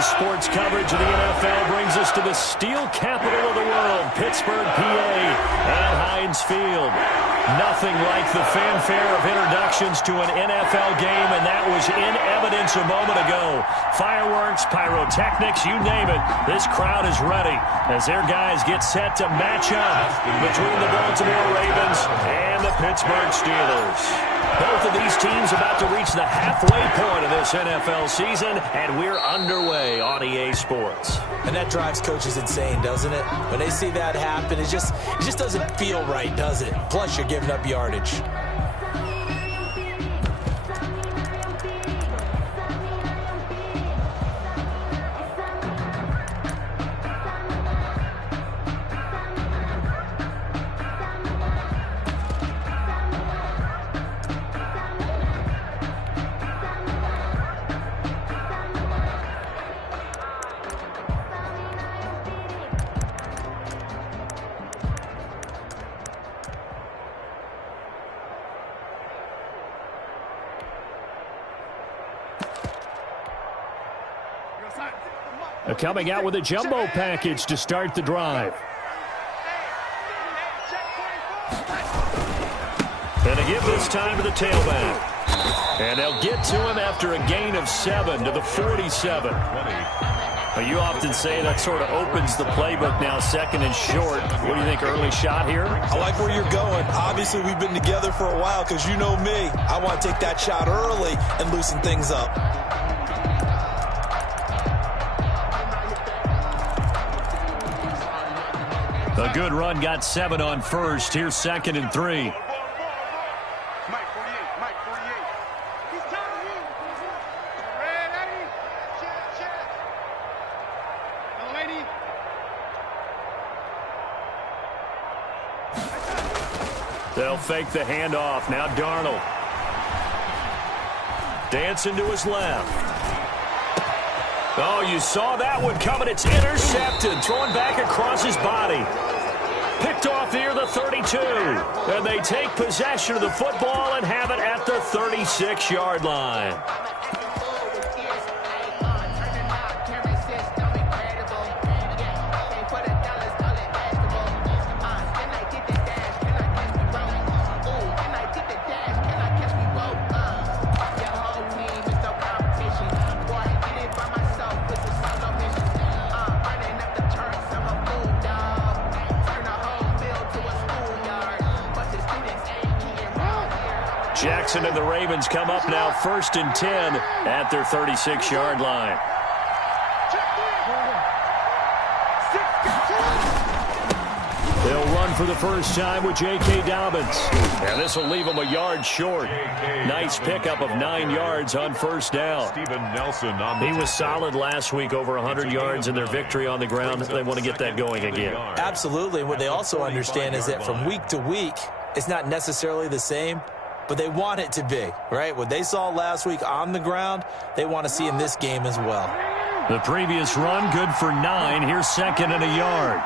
Today's sports coverage of the NFL brings us to the steel capital of the world, Pittsburgh, PA, and Heinz Field. Nothing like the fanfare of introductions to an NFL game, and that was in evidence a moment ago. Fireworks, pyrotechnics, you name it. This crowd is ready as their guys get set to match up between the Baltimore Ravens and the Pittsburgh Steelers. Both of these teams about to reach the halfway point of this NFL season, and we're underway on EA Sports. And that drives coaches insane, doesn't it? When they see that happen, it just doesn't feel right, does it? Plus, you're giving up yardage. Coming out with a jumbo package to start the drive. And to give this time to the tailback. And they'll get to him after a gain of 7 to the 47. Well, you often say that sort of opens the playbook now, second and short. What do you think, early shot here? I like where you're going. Obviously, we've been together for a while because you know me. I want to take that shot early and loosen things up. A good run, got 7 on first. Here's 2nd and 3. They'll fake the handoff. Now Darnold. Dancing to his left. Oh, you saw that one coming. It's intercepted. Thrown back across his body. Picked off near the 32. And they take possession of the football and have it at the 36-yard line. Jackson and the Ravens come up now 1st and 10 at their 36-yard line. They'll run for the first time with J.K. Dobbins. And this will leave them a yard short. Nice pickup of 9 yards on first down. He was solid last week, over 100 yards in their victory on the ground. They want to get that going again. Absolutely. What they also understand is that from week to week, it's not necessarily the same, but they want it to be, right? What they saw last week on the ground, they want to see in this game as well. The previous run, good for 9. Here's 2nd and a yard.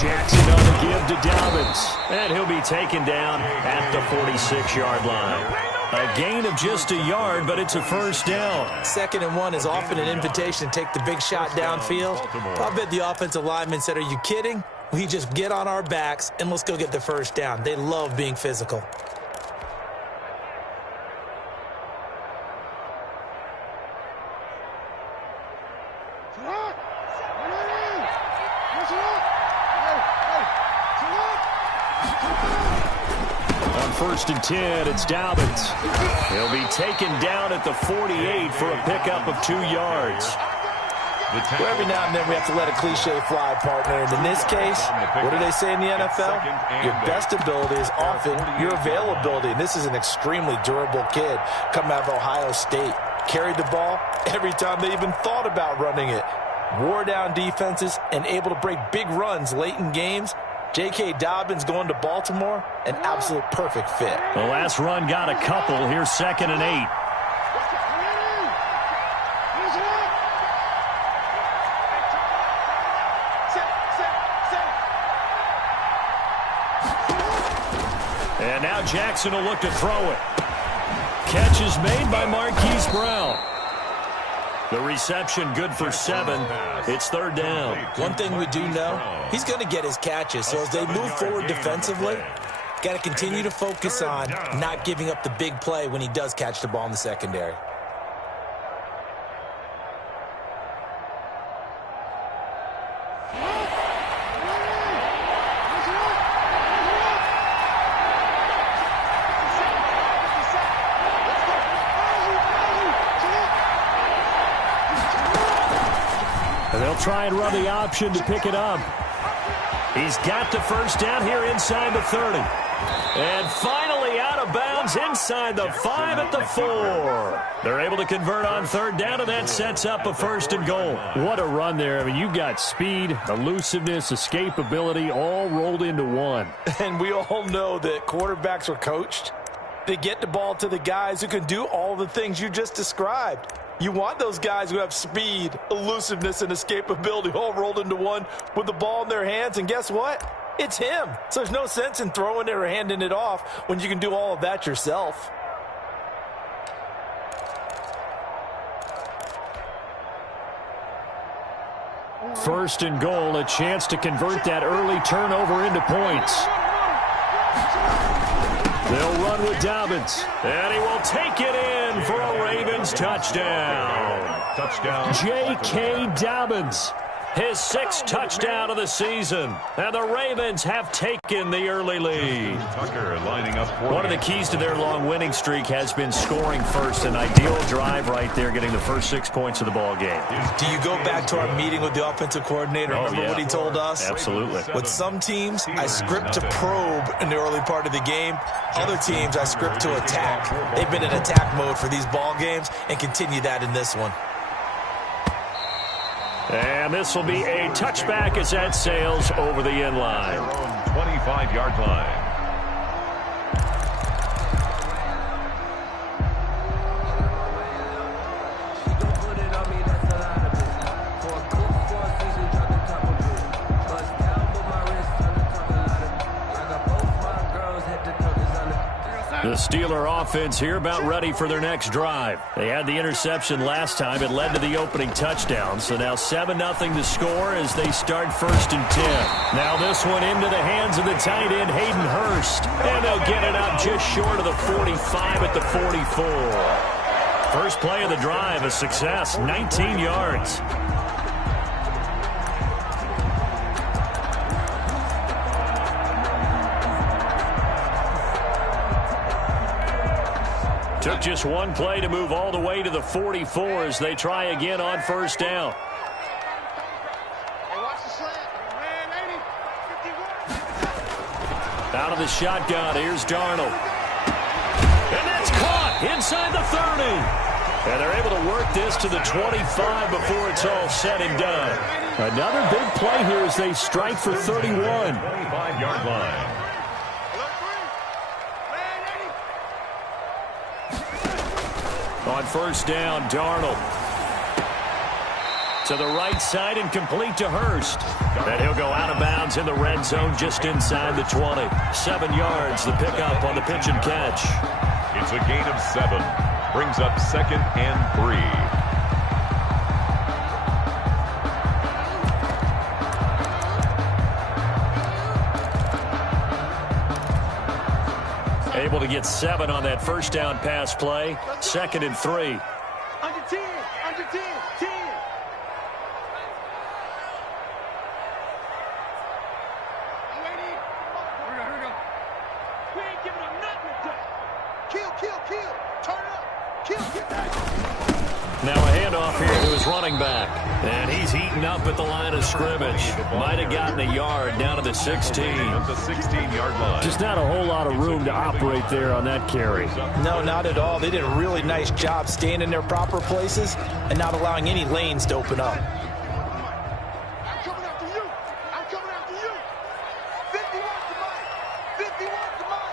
Jackson on the give to Dobbins. And he'll be taken down at the 46-yard line. A gain of just a yard, but it's a first down. 2nd and 1 is often an invitation to take the big shot downfield. I bet the offensive lineman said, are you kidding? We just get on our backs and let's go get the first down. They love being physical. First and 10, it's Dobbins. He'll be taken down at the 48 for a pickup of 2 yards. Well, every now and then we have to let a cliche fly, partner. And in this case, what do they say in the NFL? Your best ability is often your availability. And this is an extremely durable kid coming out of Ohio State. Carried the ball every time they even thought about running it. Wore down defenses and able to break big runs late in games. J.K. Dobbins going to Baltimore, an absolute perfect fit. The last run got a couple. Here's 2nd and 8. And now Jackson will look to throw it. Catch is made by Marquise Brown. The reception good for 7. It's third down. One thing we do know, he's going to get his catches. So as they move forward defensively, got to continue to focus on not giving up the big play when he does catch the ball in the secondary. And they'll try and run the option to pick it up. He's got the first down here inside the 30. And finally out of bounds inside the 5 at the 4. They're able to convert on third down, and that sets up a first and goal. What a run there. I mean, you've got speed, elusiveness, escapability all rolled into one. And we all know that quarterbacks are coached to get the ball to the guys who can do all the things you just described. You want those guys who have speed, elusiveness, and escapability all rolled into one with the ball in their hands. And guess what? It's him. So there's no sense in throwing it or handing it off when you can do all of that yourself. First and goal, a chance to convert that early turnover into points. They'll run with Dobbins, and he will take it in for a Ravens touchdown. J.K. Dobbins, his 6th touchdown of the season, and the Ravens have taken the early lead. Tucker lining up for One of the keys to their long winning streak has been scoring first. An ideal drive right there, getting the first 6 points of the ball game. Do you go back to our meeting with the offensive coordinator? Remember what he told us? Absolutely. With some teams, I script to probe in the early part of the game. Other teams, I script to attack. They've been in attack mode for these ball games and continue that in this one. And this will be a touchback as that sails over the end line. 25-yard line. The Steeler offense here about ready for their next drive. They had the interception last time. It led to the opening touchdown. So now 7-0 to score as they start first and 10. Now this one into the hands of the tight end, Hayden Hurst. And they'll get it up just short of the 45 at the 44. First play of the drive, a success, 19 yards. Took just one play to move all the way to the 44 as they try again on first down. Out of the shotgun, here's Darnold. And that's caught inside the 30. And they're able to work this to the 25 before it's all said and done. Another big play here as they strike for 31. 25-yard line. On first down, Darnold. To the right side and complete to Hurst. And he'll go out of bounds in the red zone just inside the 20. 7 yards, the pickup on the pitch and catch. It's a gain of 7. Brings up 2nd and 3. Able to get 7 on that first down pass play. 2nd and 3. Under 10, under 10, 10. Lady, here we go. We ain't giving up nothing today. Kill, kill, kill. Turn up. Kill, kill. Now a handoff here to his running back. And he's heating up at the line of scrimmage. Might have gotten a yard down to the 16. At the 16-yard line. Just not a whole lot of room to operate there on that carry. No, not at all. They did a really nice job staying in their proper places and not allowing any lanes to open up. I'm coming after you. I'm coming after you. 50 wants the mic. 50 wants the mic.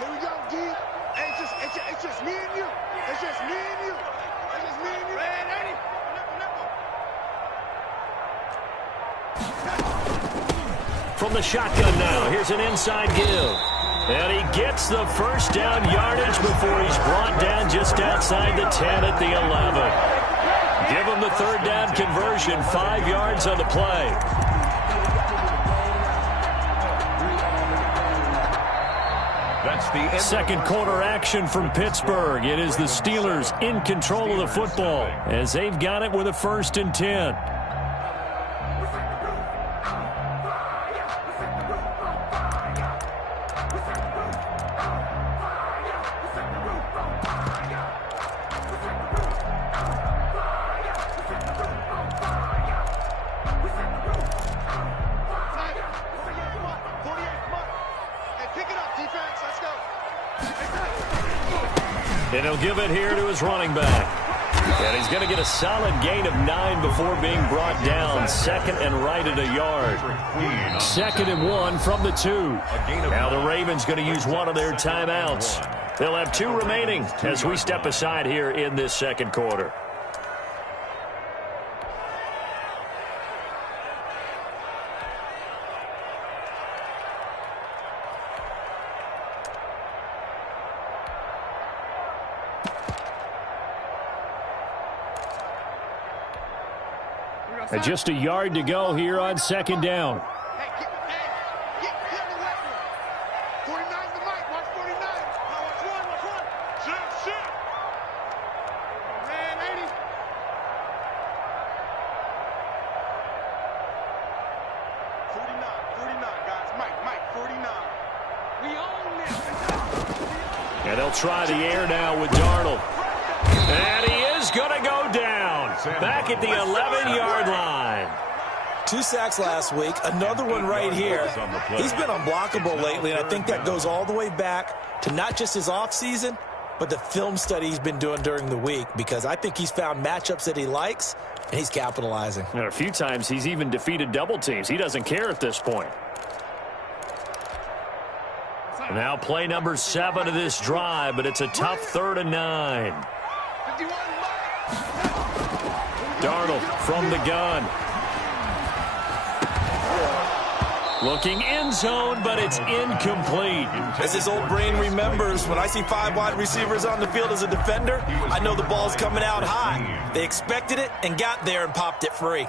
Here we go, D. It's just me and you. It's just me and you. It's just me and you. Red 80. From the shotgun now, here's an inside give. And he gets the first down yardage before he's brought down just outside the 10 at the 11. Give him the third down conversion, 5 yards on the play. That's the second quarter action from Pittsburgh. It is the Steelers in control of the football as they've got it with a 1st and 10. And he'll give it here to his running back. And he's going to get a solid gain of 9 before being brought down. 2nd and right at a yard. 2nd and 1 from the 2. Now the Ravens going to use one of their timeouts. They'll have 2 remaining as we step aside here in this second quarter. And just a yard to go here on 2nd down. Hey, get on the wet one. 49 the mic. Watch 49. Watch one. Shit. Man, 80. Guys. Mike, 49. We own this. And they'll try the air now with Darnold. And he is going to go down. Back at the 11-yard line. 2 sacks last week, another one right here. He's been unblockable lately, and I think that goes all the way back to not just his offseason, but the film study he's been doing during the week, because I think he's found matchups that he likes, and he's capitalizing. And a few times he's even defeated double teams. He doesn't care at this point. Now play number 7 of this drive, but it's a tough 3rd and 9. Darnold from the gun. Looking end zone, but it's incomplete. As his old brain remembers, when I see 5 wide receivers on the field as a defender, I know the ball's coming out high. They expected it and got there and popped it free.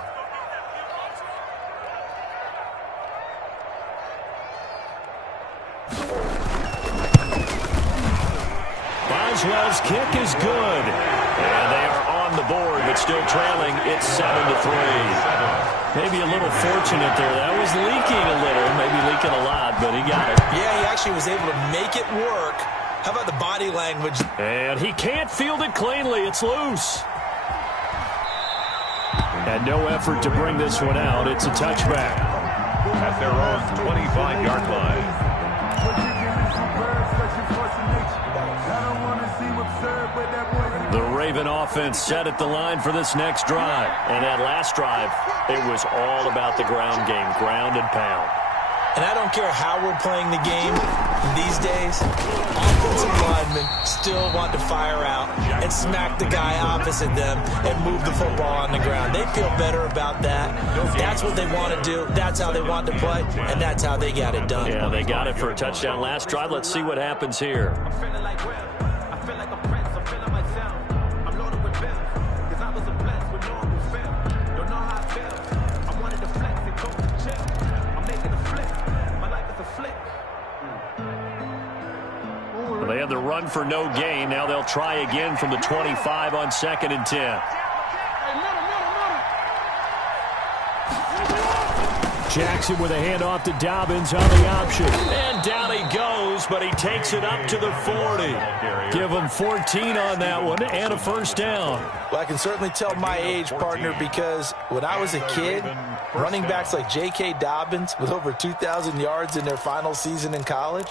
Boswell's kick is good. And they are on the board, but still trailing. It's 7-3. Maybe a little fortunate there. That was leaking a little, maybe leaking a lot, but he got it. Yeah, he actually was able to make it work. How about the body language? And he can't field it cleanly. It's loose. And no effort to bring this one out. It's a touchback. At their own 25-yard line. The Raven offense set at the line for this next drive. And that last drive, it was all about the ground game, ground and pound. And I don't care how we're playing the game these days, offensive linemen still want to fire out and smack the guy opposite them and move the football on the ground. They feel better about that. That's what they want to do. That's how they want to play, and that's how they got it done. Yeah, they got it for a touchdown last drive. Let's see what happens here. They had the run for no gain. Now they'll try again from the 25 on 2nd and 10. Jackson with a handoff to Dobbins on the option. And down he goes, but he takes it up to the 40. Give him 14 on that one and a 1st down. Well, I can certainly tell my age, partner, because when I was a kid, running backs like J.K. Dobbins with over 2,000 yards in their final season in college,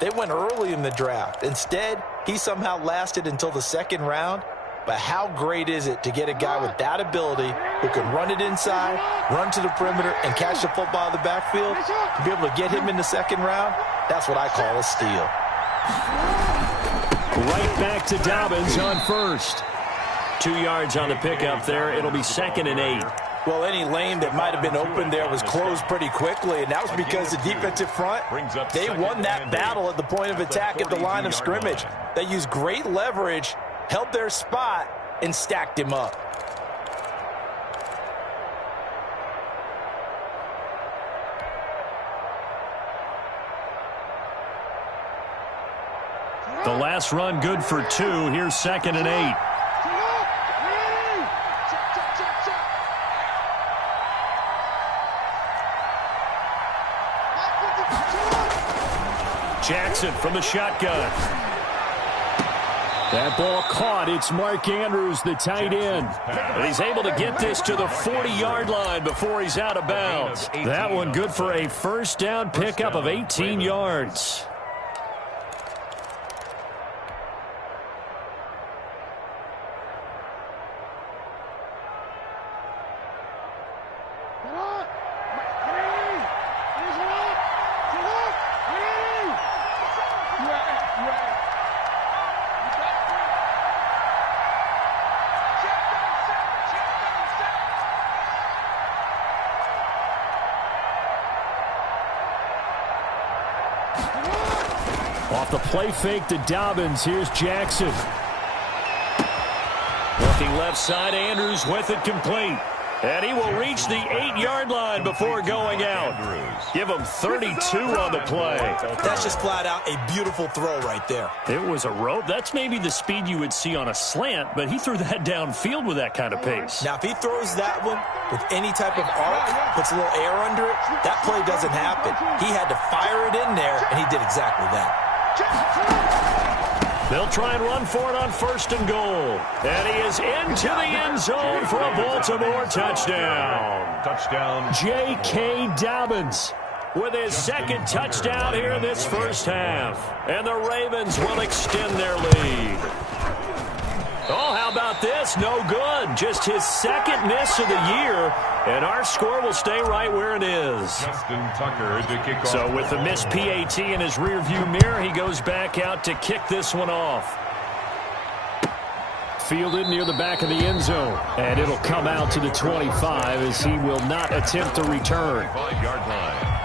they went early in the draft. Instead, he somehow lasted until the 2nd round. But how great is it to get a guy with that ability who can run it inside, run to the perimeter, and catch the football in the backfield? To be able to get him in the 2nd round, that's what I call a steal. Right back to Dobbins on 1st. 2 yards on the pickup there. It'll be 2nd and 8. Well, any lane that might have been open there was closed pretty quickly, and that was because the defensive front, they won that battle at the point of attack at the line of scrimmage. They used great leverage, held their spot, and stacked him up. The last run good for 2. Here's 2nd and 8. Jackson from the shotgun. That ball caught. It's Mark Andrews, the tight end. And he's able to get this to the 40-yard line before he's out of bounds. That one good for a first down pickup of 18 yards. Off the play fake to Dobbins. Here's Jackson. Looking left side, Andrews with it complete. And he will reach the 8-yard line before going out. Give him 32 on the play. That's just flat out a beautiful throw right there. It was a rope. That's maybe the speed you would see on a slant, but he threw that downfield with that kind of pace. Now, if he throws that one with any type of arc, puts a little air under it, that play doesn't happen. He had to fire it in there, and he did exactly that. They'll try and run for it on 1st and goal. And he is into the end zone for a Baltimore touchdown. Touchdown. J.K. Dobbins with his 2nd touchdown here in this first half. And the Ravens will extend their lead. Oh, how about this? No good. Just his 2nd miss of the year. And our score will stay right where it is. Justin Tucker to kick off. So with the missed PAT in his rearview mirror, he goes back out to kick this one off. Fielded near the back of the end zone. And it'll come out to the 25 as he will not attempt to return. 5-yard line.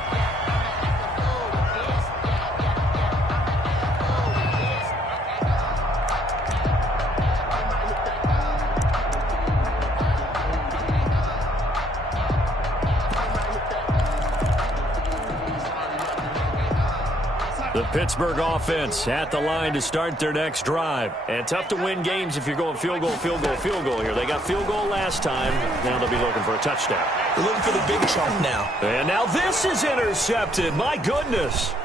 The Pittsburgh offense at the line to start their next drive. And tough to win games if you're going field goal, field goal, field goal here. They got field goal last time. Now they'll be looking for a touchdown. They're looking for the big chunk now. And now this is intercepted. My goodness.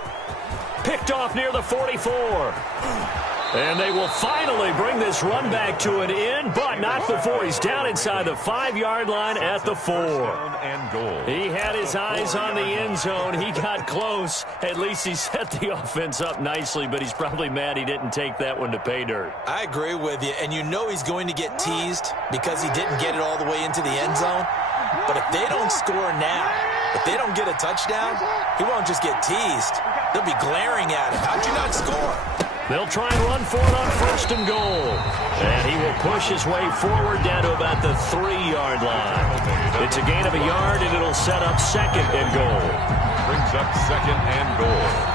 Picked off near the 44. And they will finally bring this run back to an end, but not before he's down inside the 5-yard line at the 4. He had his eyes on the end zone. He got close. At least he set the offense up nicely, but he's probably mad he didn't take that one to pay dirt. I agree with you, and you know he's going to get teased because he didn't get it all the way into the end zone. But if they don't score now, if they don't get a touchdown, he won't just get teased. They'll be glaring at him. How'd you not score? They'll try and run for it on 1st and goal. And he will push his way forward down to about the 3-yard line. It's a gain of a yard, and it'll set up 2nd and goal. Brings up 2nd and goal.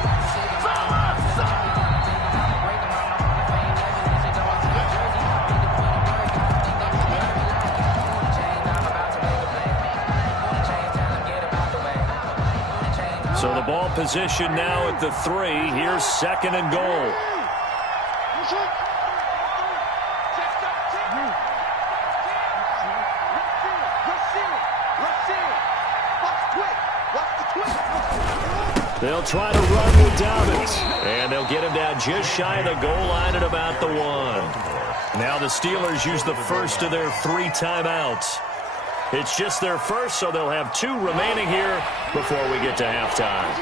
So the ball position now at the 3. Here's 2nd and goal. They'll try to run with Dobbins. And they'll get him down just shy of the goal line at about the 1. Now the Steelers use the first of their 3 timeouts. It's just their first, so they'll have 2 remaining here before we get to halftime.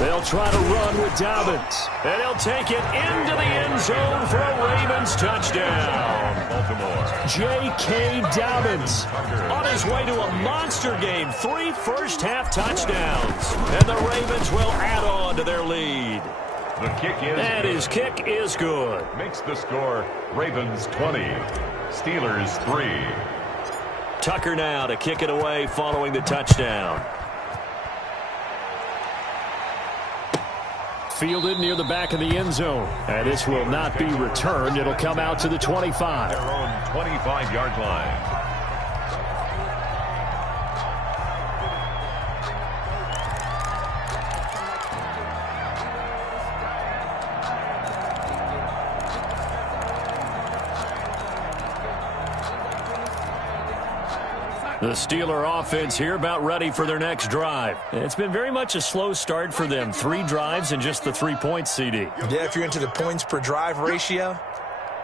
They'll try to run with Dobbins. And he'll take it into the end end zone for a Ravens touchdown. Baltimore. J.K. Dobbins on his way to a monster game. 3 first-half touchdowns. And the Ravens will add on to their lead. The kick is And good. his kick is good. Makes the score Ravens 20, Steelers 3. Tucker now to kick it away following the touchdown. Fielded near the back of the end zone. And this will not be returned. It'll come out to the 25. Their own 25-yard line. The Steeler offense here about ready for their next drive. It's been very much a slow start for them. 3 drives and just the 3 points, CD. Yeah, if you're into the points per drive ratio,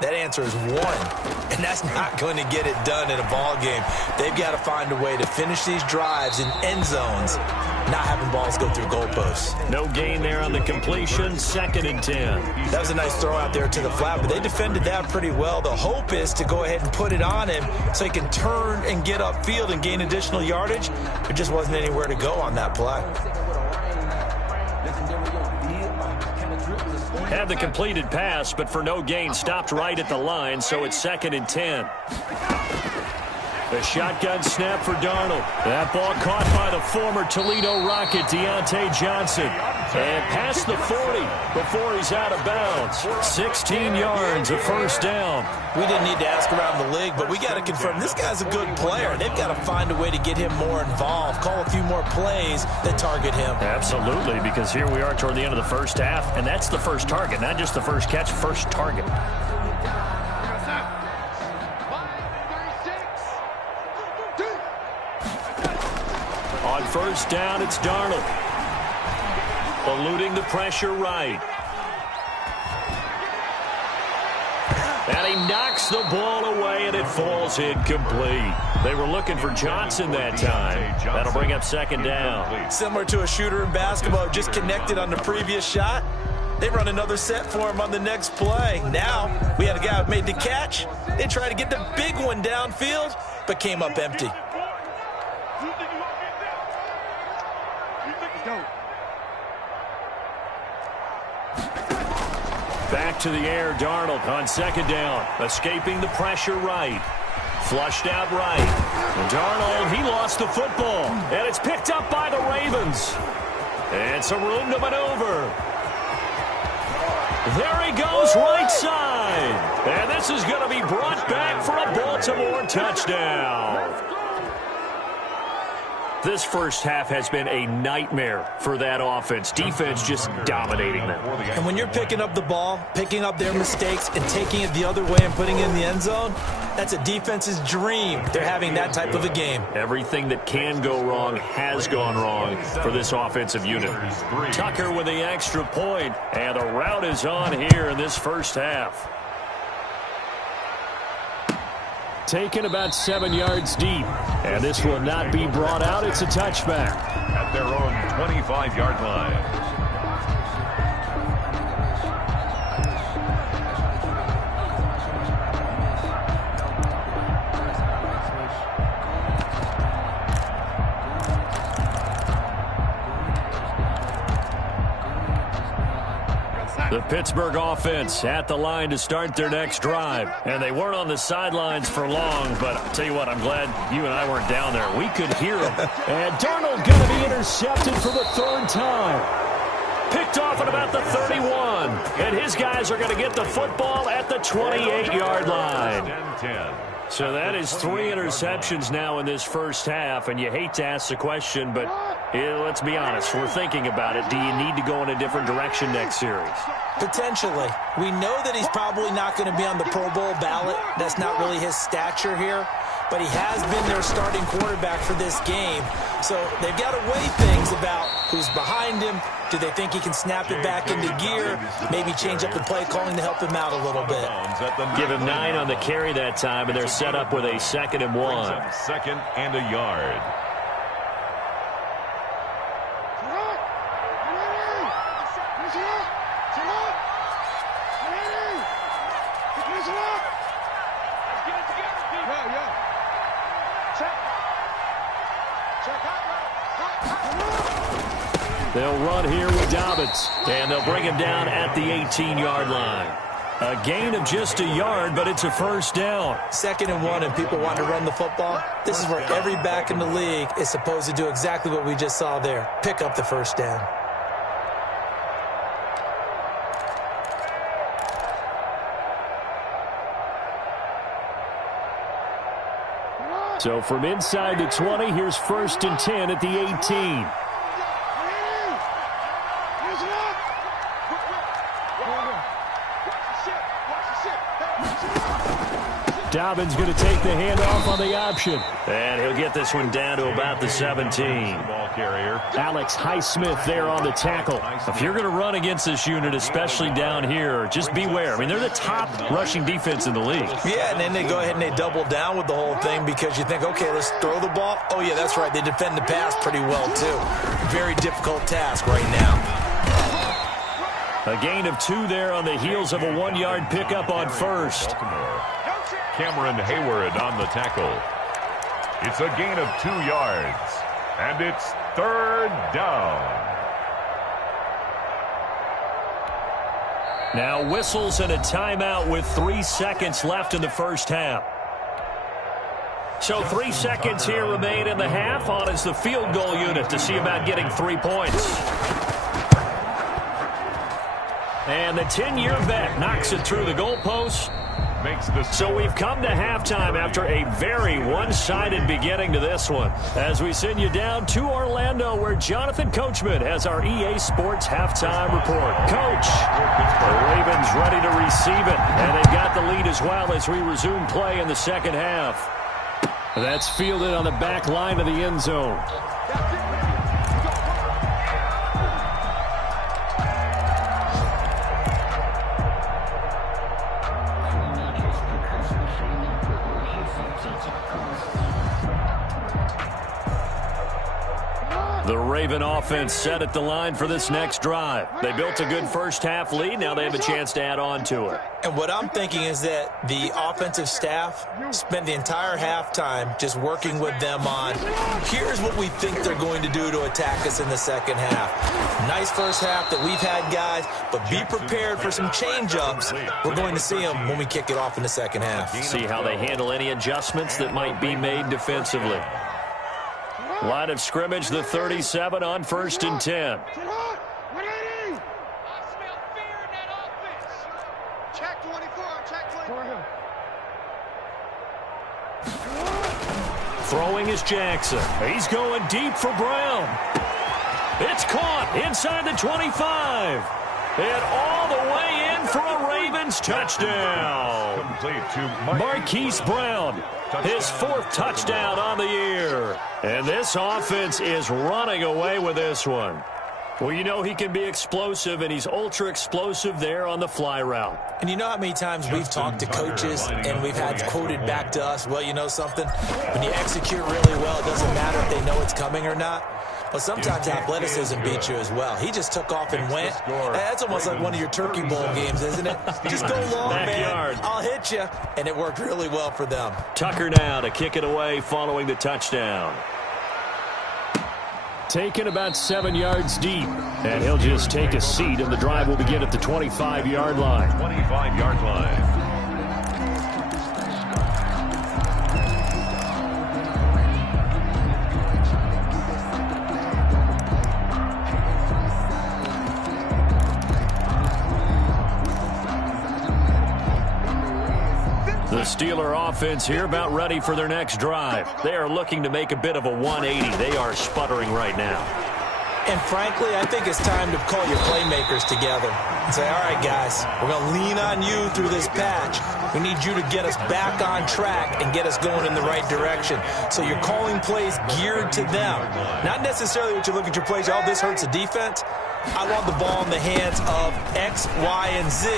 that answer is 1. And that's not going to get it done in a ball game. They've got to find a way to finish these drives in end zones, not having balls go through goalposts. No gain there on the completion. 2nd and 10. That was a nice throw out there to the flat, but they defended that pretty well. The hope is to go ahead and put it on him so he can turn and get upfield and gain additional yardage. There just wasn't anywhere to go on that play. Had the completed pass, but for no gain, stopped right at the line, so it's 2nd and 10. The shotgun snap for Darnold. That ball caught by the former Toledo Rocket, Deontay Johnson. And past the 40 before he's out of bounds. 16 yards, a first down. We didn't need to ask around the league, but we got to confirm this guy's a good player. They've got to find a way to get him more involved, call a few more plays that target him. Absolutely, because here we are toward the end of the first half, and that's the first target, not just the first catch, first target. On first down, it's Darnold. Eluding the pressure right. And he knocks the ball away, and it falls incomplete. They were looking for Johnson that time. That'll bring up 2nd down. Similar to a shooter in basketball, just connected on the previous shot. They run another set for him on the next play. Now, we had a guy who made the catch. They tried to get the big one downfield, but came up empty. Back to the air, Darnold on 2nd down. Escaping the pressure right. Flushed out right. And Darnold, he lost the football. And it's picked up by the Ravens. And some room to maneuver. There he goes, right side. And this is going to be brought back for a Baltimore touchdown. This first half has been a nightmare for that offense. Defense just dominating them. And when you're picking up the ball, picking up their mistakes, and taking it the other way and putting it in the end zone, that's a defense's dream. They're having that type of a game. Everything that can go wrong has gone wrong for this offensive unit. Tucker with the extra point, and the route is on here in this first half. Taken about 7 yards deep, and this will not be brought out. It's a touchback. At their own 25-yard line. The Pittsburgh offense at the line to start their next drive. And they weren't on the sidelines for long, but I'll tell you what, I'm glad you and I weren't down there. We could hear them. And Darnold going to be intercepted for the 3rd time. Picked off at about the 31. And his guys are going to get the football at the 28-yard line. 10-10. So that is 3 interceptions now in this first half. And you hate to ask the question, but let's be honest. We're thinking about it. Do you need to go in a different direction next series? Potentially. We know that he's probably not going to be on the Pro Bowl ballot. That's not really his stature here. But he has been their starting quarterback for this game. So they've got to weigh things about who's behind him. Do they think he can snap it back into gear? Maybe change up the play calling to help him out a little bit. Give him 9 on the carry that time, and they're set up with a 2nd and 1. 2nd and a yard. Listen up. Let's get it together, Pete. Yeah. Check. They'll run here with Dobbins, and they'll bring him down at the 18-yard line. A gain of just a yard, but it's a first down. 2nd and 1, and people want to run the football. This is where every back in the league is supposed to do exactly what we just saw there. Pick up the first down. So from inside the 20, here's 1st and 10 at the 18. Dobbins going to take the handoff on the option. And he'll get this one down to about the 17. Ball carrier. Alex Highsmith there on the tackle. If you're going to run against this unit, especially down here, just beware. I mean, they're the top rushing defense in the league. Yeah, and then they go ahead and they double down with the whole thing because you think, okay, let's throw the ball. Oh, yeah, that's right. They defend the pass pretty well, too. Very difficult task right now. A gain of 2 there on the heels of a 1-yard pickup on first. Cameron Hayward on the tackle. It's a gain of 2 yards, and it's 3rd down. Now whistles and a timeout with 3 seconds left in the first half. So 3 seconds here remain in the half. On is the field goal unit to see about getting 3 points. And the 10-year vet knocks it through the goalpost. So we've come to halftime after a very one-sided beginning to this one. As we send you down to Orlando, where Jonathan Coachman has our EA Sports halftime report. Coach, the Ravens ready to receive it, and they've got the lead as well as we resume play in the second half. That's fielded on the back line of the end zone. The Raven offense set at the line for this next drive. They built a good first-half lead. Now they have a chance to add on to it. And what I'm thinking is that the offensive staff spent the entire halftime just working with them on, here's what we think they're going to do to attack us in the second half. Nice first half that we've had, guys, but be prepared for some change-ups. We're going to see them when we kick it off in the second half. See how they handle any adjustments that might be made defensively. Line of scrimmage, the 37 on 1st and 10. Check 24, check 24. Throwing is Jackson. He's going deep for Brown. It's caught inside the 25. And all the way in for a Ravens touchdown. Complete to Marquise Brown, his 4th touchdown on the year. And this offense is running away with this one. Well, you know he can be explosive, and he's ultra-explosive there on the fly route. And you know how many times we've talked to coaches and we've had quoted back to us, well, you know something? When you execute really well, it doesn't matter if they know it's coming or not. But sometimes athleticism beats you as well. He just took off and went. That's almost like one of your Turkey Bowl games, isn't it? Just go long, man. I'll hit you. And it worked really well for them. Tucker now to kick it away following the touchdown. Taken about 7 yards deep. And he'll just take a seat, and the drive will begin at the 25-yard line. 25-yard line. The Steeler offense here about ready for their next drive. They are looking to make a bit of a 180. They are sputtering right now. And frankly, I think it's time to call your playmakers together and say, all right, guys, we're going to lean on you through this patch. We need you to get us back on track and get us going in the right direction. So you're calling plays geared to them. Not necessarily what you look at your plays, oh, this hurts the defense. I want the ball in the hands of X, Y, and Z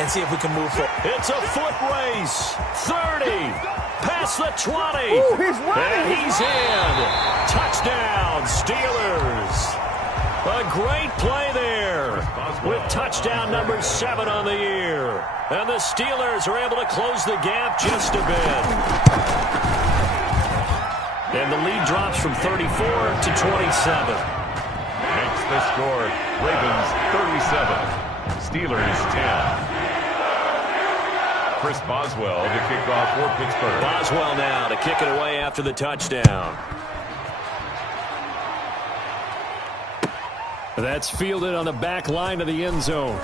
and see if we can move forward. It's a foot race. 30. Past the 20. Ooh, he's running. And he's in. Touchdown, Steelers. A great play there. with touchdown number 7 on the year. And the Steelers are able to close the gap just a bit. And the lead drops from 34 to 27. Makes the score Ravens 37, Steelers 10. Chris Boswell to kick off for Pittsburgh. Boswell now to kick it away after the touchdown. That's fielded on the back line of the end zone.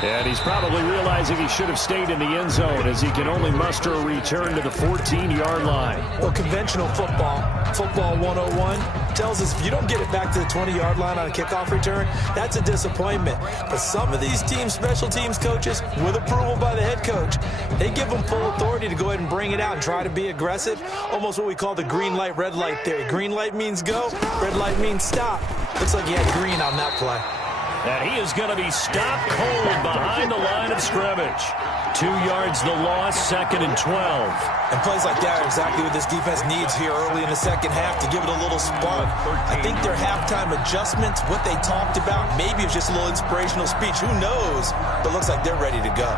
And he's probably realizing he should have stayed in the end zone as he can only muster a return to the 14-yard line. Well, conventional football 101, tells us if you don't get it back to the 20-yard line on a kickoff return, that's a disappointment. But some of these teams, special teams coaches, with approval by the head coach, they give them full authority to go ahead and bring it out and try to be aggressive. Almost what we call the green light, red light theory. Green light means go, red light means stop. Looks like he had green on that play. And he is going to be stopped cold behind the line of scrimmage. 2 yards the loss, 2nd and 12. And plays like that are exactly what this defense needs here early in the second half to give it a little spark. I think their halftime adjustments, what they talked about, maybe it's just a little inspirational speech. Who knows? But looks like they're ready to go.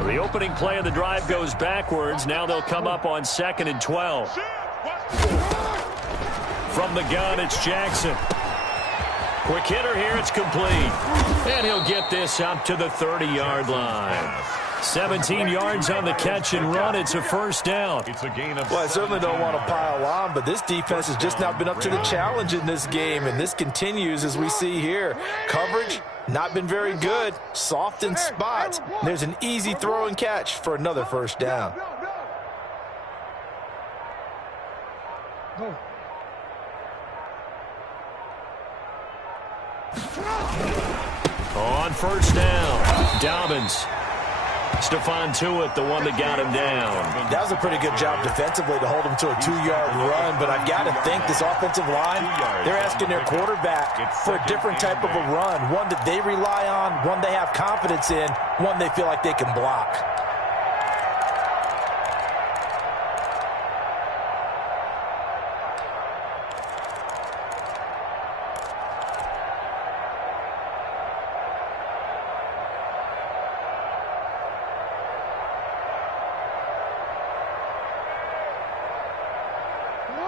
So the opening play of the drive goes backwards. Now they'll come up on 2nd and 12. From the gun, it's Jackson. Quick hitter here, it's complete. And he'll get this up to the 30-yard line. 17 yards on the catch and run. It's a first down. It's a gain of Well, I certainly don't want to pile on, but this defense has just not been up to the challenge in this game, and this continues as we see here. Coverage, not been very good. Soft in spots. There's an easy throw and catch for another first down. On first down, Dobbins. Stephon Tuitt, the one that got him down. That was a pretty good job defensively to hold him to a 2-yard run, but I've got to think this offensive line, they're asking their quarterback for a different type of a run, one that they rely on, one they have confidence in, one they feel like they can block.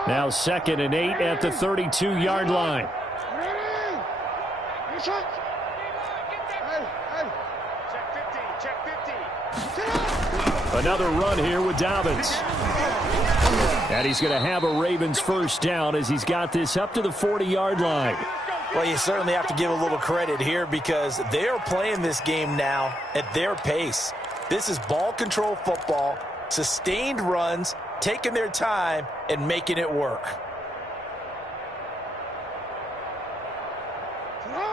Now 2nd and 8 at the 32-yard line. Another run here with Dobbins. And he's going to have a Ravens first down as he's got this up to the 40-yard line. Well, you certainly have to give a little credit here because they are playing this game now at their pace. This is ball control football, sustained runs, taking their time and making it work.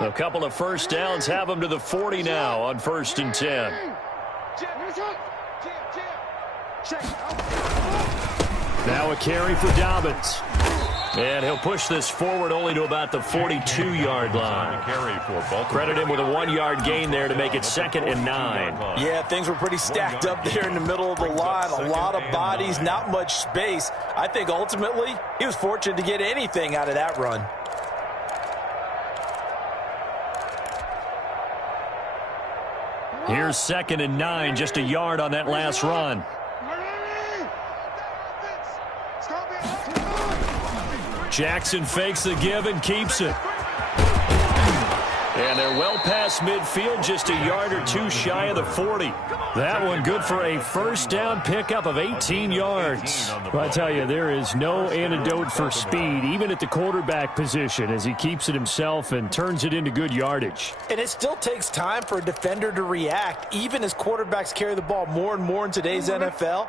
A couple of first downs have them to the 40 now on 1st and 10. Now a carry for Dobbins. And he'll push this forward only to about the 42-yard line. Credit him with a 1-yard gain there to make it 2nd and 9. Yeah, things were pretty stacked up there in the middle of the line. A lot of bodies, not much space. I think ultimately he was fortunate to get anything out of that run. Here's 2nd and 9, just a yard on that last run. Jackson fakes the give and keeps it. And they're well past midfield, just a yard or two shy of the 40. That one good for a first down pickup of 18 yards. Well, I tell you, there is no antidote for speed, even at the quarterback position, as he keeps it himself and turns it into good yardage. And it still takes time for a defender to react, even as quarterbacks carry the ball more and more in today's NFL.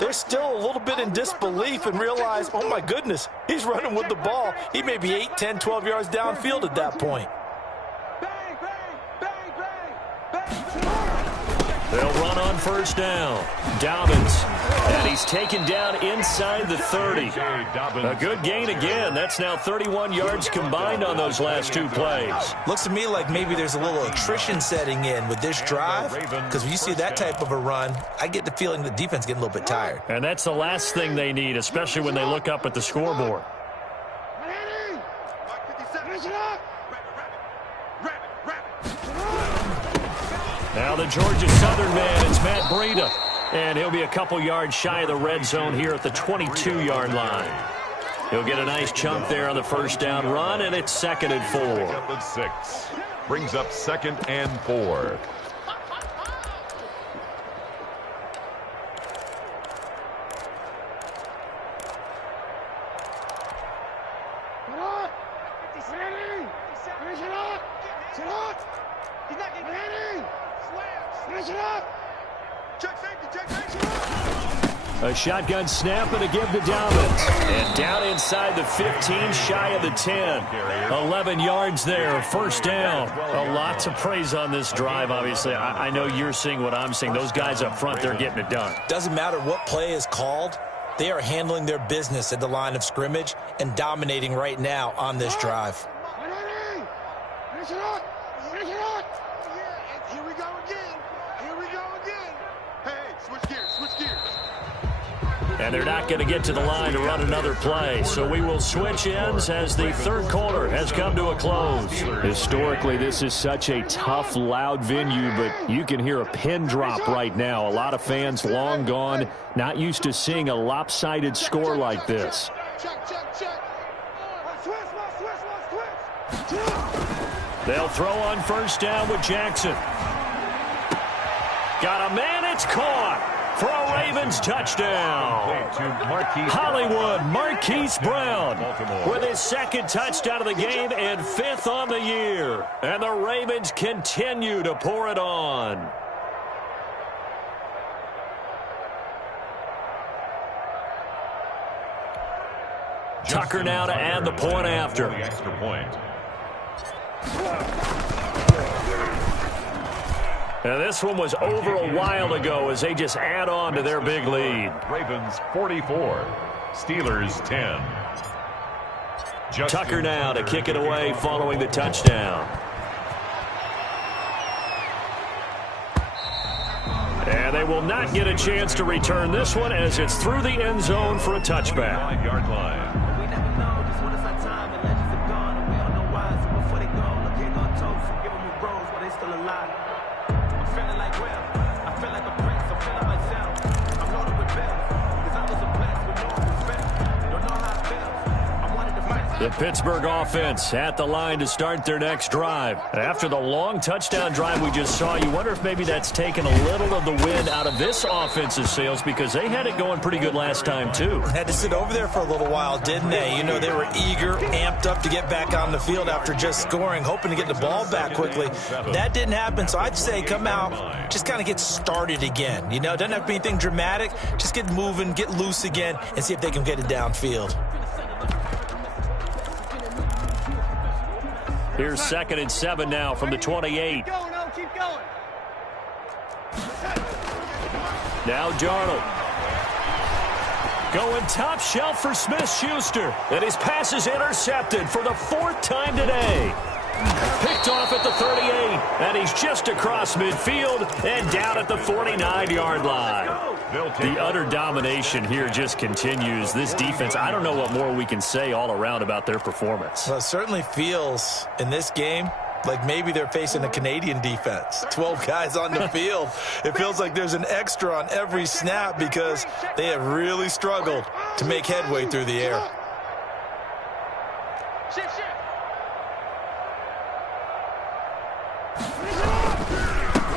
They're still a little bit in disbelief and realize, oh my goodness, he's running with the ball. He may be 8, 10, 12 yards downfield at that point. They'll run on first down. Dobbins. And he's taken down inside the 30. A good gain again. That's now 31 yards combined on those last two plays. Looks to me like maybe there's a little attrition setting in with this drive, because when you see that type of a run, I get the feeling the defense getting a little bit tired. And that's the last thing they need, especially when they look up at the scoreboard. Now the Georgia Southern man, it's Matt Breida. And he'll be a couple yards shy of the red zone here at the 22-yard line. He'll get a nice chunk there on the first down run, and it's 2nd and 4. Up at 6. Brings up 2nd and 4. A shotgun snap and a give to Dobbins. And down inside the 15, shy of the 10. 11 yards there, first down. A lot to praise on this drive, obviously. I know you're seeing what I'm seeing. Those guys up front, they're getting it done. Doesn't matter what play is called. They are handling their business at the line of scrimmage and dominating right now on this drive. Here we go again. Here we go again. Hey, switch gears. And they're not going to get to the line to run another play. So we will switch ends as the third quarter has come to a close. Historically, this is such a tough, loud venue, but you can hear a pin drop right now. A lot of fans long gone, not used to seeing a lopsided score like this. They'll throw on first down with Jackson. Got a man, it's caught. For a Ravens touchdown. Hollywood Marquise Brown with his 2nd touchdown of the game and 5th on the year. And the Ravens continue to pour it on. Tucker now to add the point after. The extra point. Now this one was over a while ago as they just add on to their big lead. Ravens 44, Steelers 10. Tucker now to kick it away following the touchdown. And they will not get a chance to return this one as it's through the end zone for a touchback. 5-yard line. The Pittsburgh offense at the line to start their next drive. After the long touchdown drive we just saw, you wonder if maybe that's taken a little of the wind out of this offensive sails because they had it going pretty good last time too. Had to sit over there for a little while, didn't they? You know, they were eager, amped up to get back on the field after just scoring, hoping to get the ball back quickly. That didn't happen, so I'd say come out, just kind of get started again. You know, it doesn't have to be anything dramatic. Just get moving, get loose again, and see if they can get it downfield. Here's 2nd and 7 now from the 28. Keep going. Now Darnold. Going top shelf for Smith-Schuster. And his pass is intercepted for the 4th time today. Picked off at the 38. And he's just across midfield and down at the 49-yard line. The utter domination here just continues. This defense, I don't know what more we can say all around about their performance. Well, it certainly feels in this game like maybe they're facing a Canadian defense. 12 guys on the field. It feels like there's an extra on every snap because they have really struggled to make headway through the air.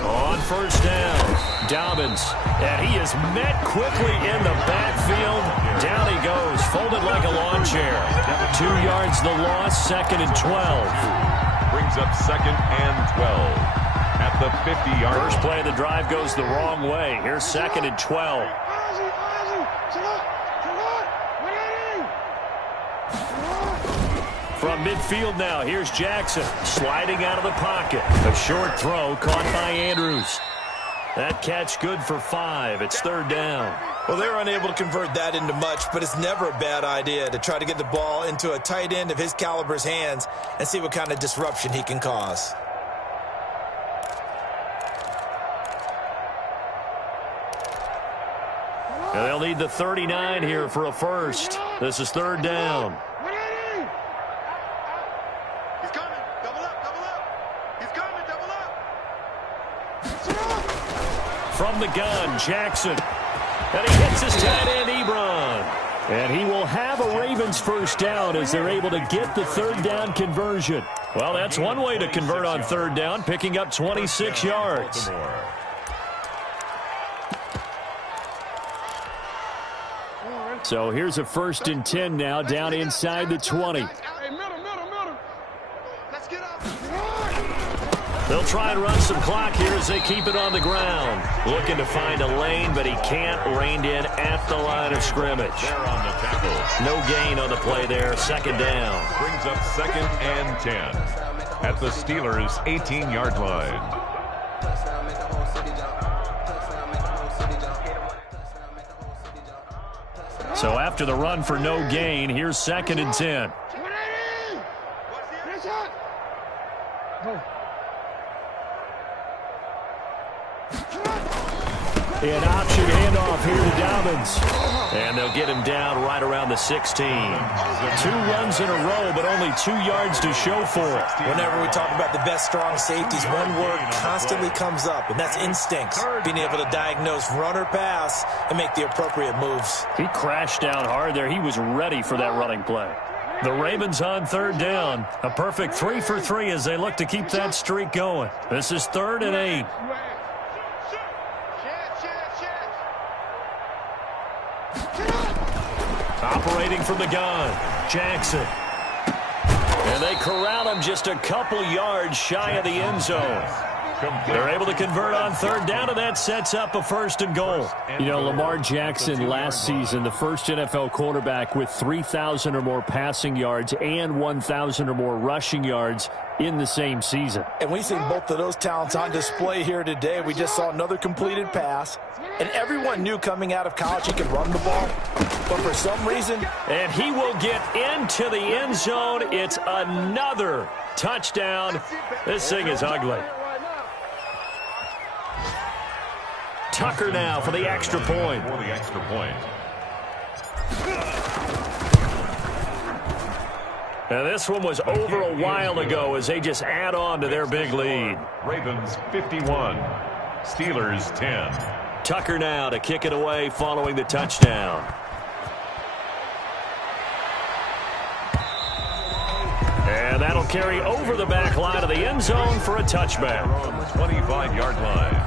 On first down, Dobbins, and he is met quickly in the backfield. Down he goes, folded like a lawn chair. 2 yards the loss, 2nd and 12. Brings up 2nd and 12 at the 50-yard line. First play of the drive goes the wrong way. Here's 2nd and 12. From midfield now, here's Jackson sliding out of the pocket. A short throw caught by Andrews. That catch good for 5. It's third down. Well, they were unable to convert that into much, but it's never a bad idea to try to get the ball into a tight end of his caliber's hands and see what kind of disruption he can cause. And they'll need the 39 here for a first. This is third down. He's coming. Double up, double up. He's coming, double up. From the gun, Jackson. And he hits his tight end, Ebron. And he will have a Ravens first down as they're able to get the third down conversion. Well, that's one way to convert on third down, picking up 26 yards. So here's a 1st and 10 now, down inside the 20. They'll try and run some clock here as they keep it on the ground. Looking to find a lane, but he can't. Reined in at the line of scrimmage. There on the tackle. No gain on the play there. Second down. Brings up 2nd and 10 at the Steelers' 18-yard line. So after the run for no gain, here's 2nd and 10. An option handoff here to Dobbins. And they'll get him down right around the 16. 2 runs in a row, but only 2 yards to show for it. Whenever we talk about the best strong safeties, one word constantly comes up, and that's instincts. Being able to diagnose run or pass and make the appropriate moves. He crashed down hard there. He was ready for that running play. The Ravens on third down. A perfect 3 for 3 as they look to keep that streak going. This is 3rd and 8. Operating from the gun, Jackson. And they corral him just a couple yards shy of the end zone. They're able to convert on third down, and that sets up a 1st and goal. You know, Lamar Jackson last season, the first NFL quarterback with 3,000 or more passing yards and 1,000 or more rushing yards in the same season. And we've seen both of those talents on display here today. We just saw another completed pass. And everyone knew coming out of college he could run the ball. But for some reason... And he will get into the end zone. It's another touchdown. This thing is ugly. Tucker now for the extra point. For the extra point. Now this one was over a while ago as they just add on to their big lead. Ravens 51, Steelers 10. Tucker now to kick it away following the touchdown. And that'll carry over the back line of the end zone for a touchback. On the 25-yard line.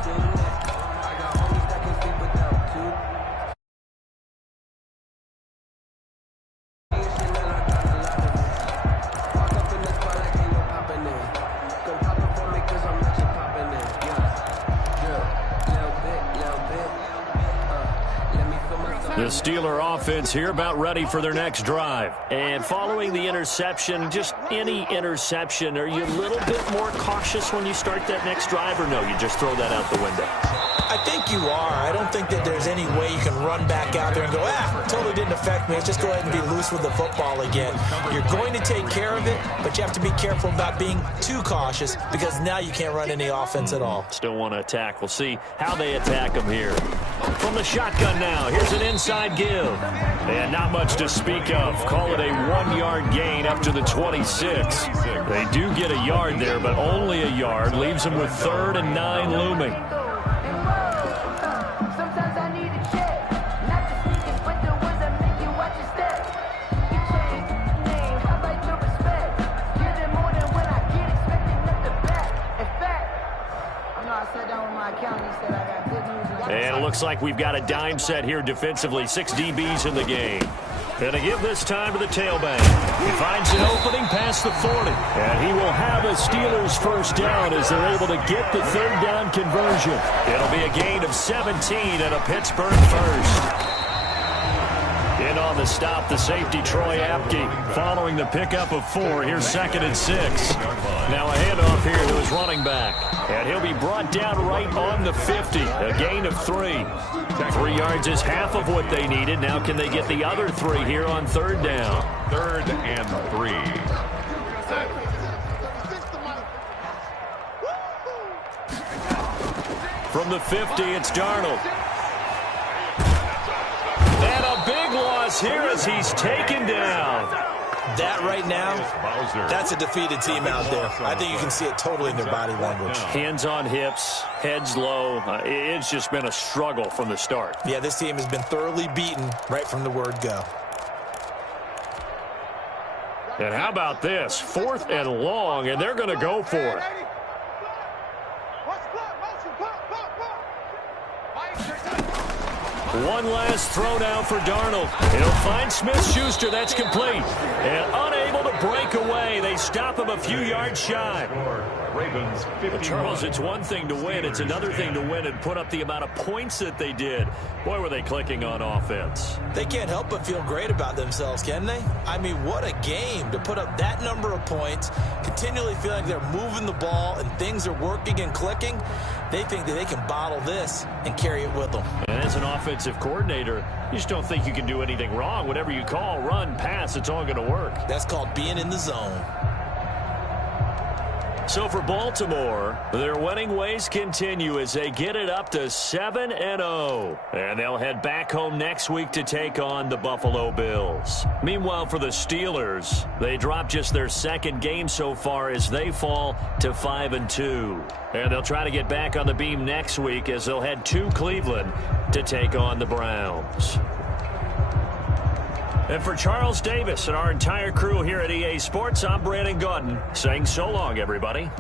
The Steeler offense here about ready for their next drive. And following the interception, just any interception, are you a little bit more cautious when you start that next drive, or no, you just throw that out the window? I think you are. I don't think that there's any way you can run back out there and go, totally didn't affect me. Let's just go ahead and be loose with the football again. You're going to take care of it, but you have to be careful about being too cautious because now you can't run any offense at all. Still want to attack. We'll see how they attack them here. From the shotgun now, here's an inside give. And not much to speak of. Call it a 1-yard gain up to the 26. They do get a yard there, but only a yard. Leaves them with 3rd and 9 looming. And it looks like we've got a dime set here defensively. 6 DBs in the game. And to give this time to the tailback. He finds an opening past the 40. And he will have a Steelers first down as they're able to get the 3rd down conversion. It'll be a gain of 17 and a Pittsburgh first. And on the stop, the safety, Troy Apke. Following the pickup of 4, here's 2nd and 6. Now a handoff here to his running back. And he'll be brought down right on the 50. A gain of 3. 3 yards is half of what they needed. Now can they get the other 3 here on 3rd down? 3rd and 3. From the 50, it's Darnold. And a big loss here as he's taken down. That right now, that's a defeated team out there. I think you can see it totally in their body language. Hands on hips, heads low. It's just been a struggle from the start. Yeah, this team has been thoroughly beaten right from the word go. And how about this? 4th and long, and they're going to go for it. One last throw now for Darnold. He'll find Smith-Schuster. That's complete. And unable to break away. They stop him a few yards shy. Ravens 51. Charles, it's one thing to win. It's another thing to win and put up the amount of points that they did. Boy, were they clicking on offense. They can't help but feel great about themselves, can they? I mean, what a game to put up that number of points, continually feeling they're moving the ball and things are working and clicking. They think that they can bottle this and carry it with them. And as an offensive coordinator, you just don't think you can do anything wrong. Whatever you call, run, pass, it's all going to work. That's called being in the zone. So for Baltimore, their winning ways continue as they get it up to 7-0. And they'll head back home next week to take on the Buffalo Bills. Meanwhile, for the Steelers, they drop just their 2nd game so far as they fall to 5-2. And they'll try to get back on the beam next week as they'll head to Cleveland to take on the Browns. And for Charles Davis and our entire crew here at EA Sports, I'm Brandon Gaudin saying so long, everybody.